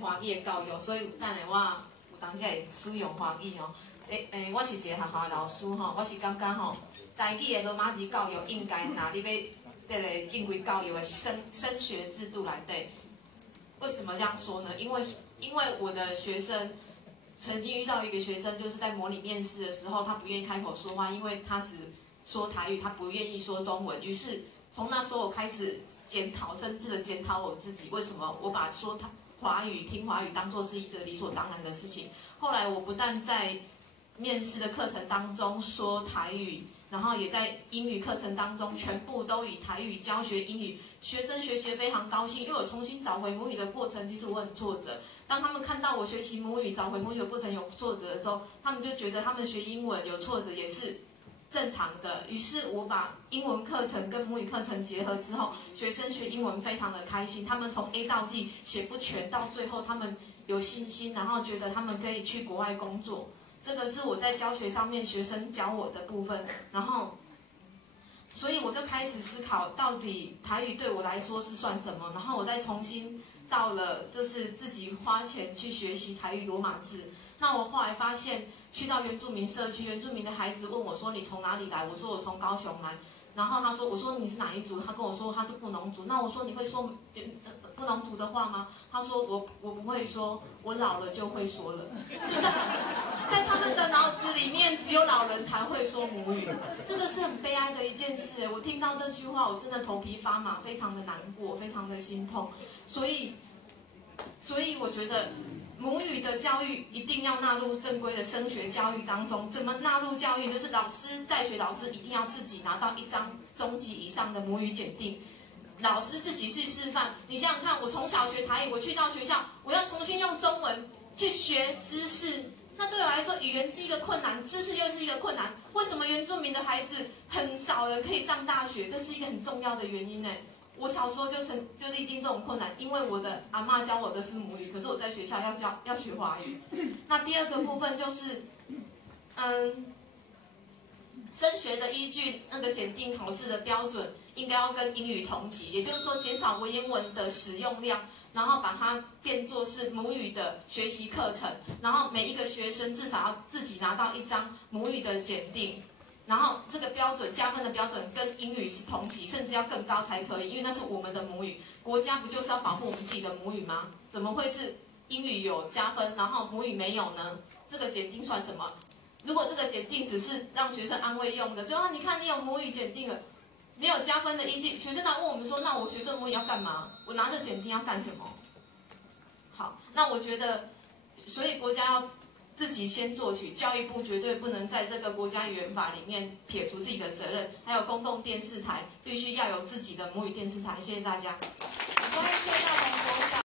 华语的教育，所以等下我有当时会使用华语哦。我是一个学校的老师吼，我是感觉吼，台语的罗马字教育应该拿你要这个正规教育的升学制度来对。为什么这样说呢？因为我的学生曾经遇到一个学生，就是在模拟面试的时候，他不愿意开口说话，因为他只说台语，他不愿意说中文。于是从那时候我开始深自的检讨我自己，为什么我把说听华语当作是一个理所当然的事情。后来我不但在面试的课程当中说台语，然后也在英语课程当中全部都以台语教学英语，学生学习非常高兴，因为我重新找回母语的过程，其实我很挫折。当他们看到我学习母语、找回母语的过程有挫折的时候，他们就觉得他们学英文有挫折也是正常的。于是我把英文课程跟母语课程结合之后，学生学英文非常的开心。他们从 A 到 G 写不全，到最后他们有信心，然后觉得他们可以去国外工作。这个是我在教学上面学生教我的部分，然后，所以我就开始思考，到底台语对我来说是算什么？然后我再重新到了，就是自己花钱去学习台语罗马字。那我后来发现，去到原住民社区，原住民的孩子问我说：“你从哪里来？”我说：“我从高雄来。”然后他说：“我说你是哪一族？”他跟我说他是布农族。那我说：“你会说布农族的话吗？”他说：“我不会说，我老了就会说了。”在他们的脑子里面，只有老人才会说母语，这个是很悲哀的一件事。我听到这句话，我真的头皮发麻，非常的难过，非常的心痛。所以我觉得母语的教育一定要纳入正规的升学教育当中。怎么纳入教育？就是在学老师一定要自己拿到一张中级以上的母语检定。老师自己去示范。你想想看，我从小学台语，我去到学校，我要重新用中文去学知识。那对我来说，语言是一个困难，知识又是一个困难。为什么原住民的孩子很少人可以上大学？这是一个很重要的原因呢。我小时候就历经这种困难，因为我的阿嬷教我的是母语，可是我在学校要学华语。那第二个部分就是，升学的依据，那个检定考试的标准应该要跟英语同级，也就是说减少文言文的使用量。然后把它变作是母语的学习课程，然后每一个学生至少要自己拿到一张母语的检定，然后这个标准加分的标准跟英语是同级，甚至要更高才可以，因为那是我们的母语。国家不就是要保护我们自己的母语吗？怎么会是英语有加分，然后母语没有呢？这个检定算什么？如果这个检定只是让学生安慰用的，就你看你有母语检定了。没有加分的依据，学生来问我们说：“那我学这母语要干嘛？我拿着检定要干什么？”好，那我觉得，所以国家要自己先做起，教育部绝对不能在这个国家语言法里面撇除自己的责任。还有公共电视台必须要有自己的母语电视台。谢谢大家。谢谢大家。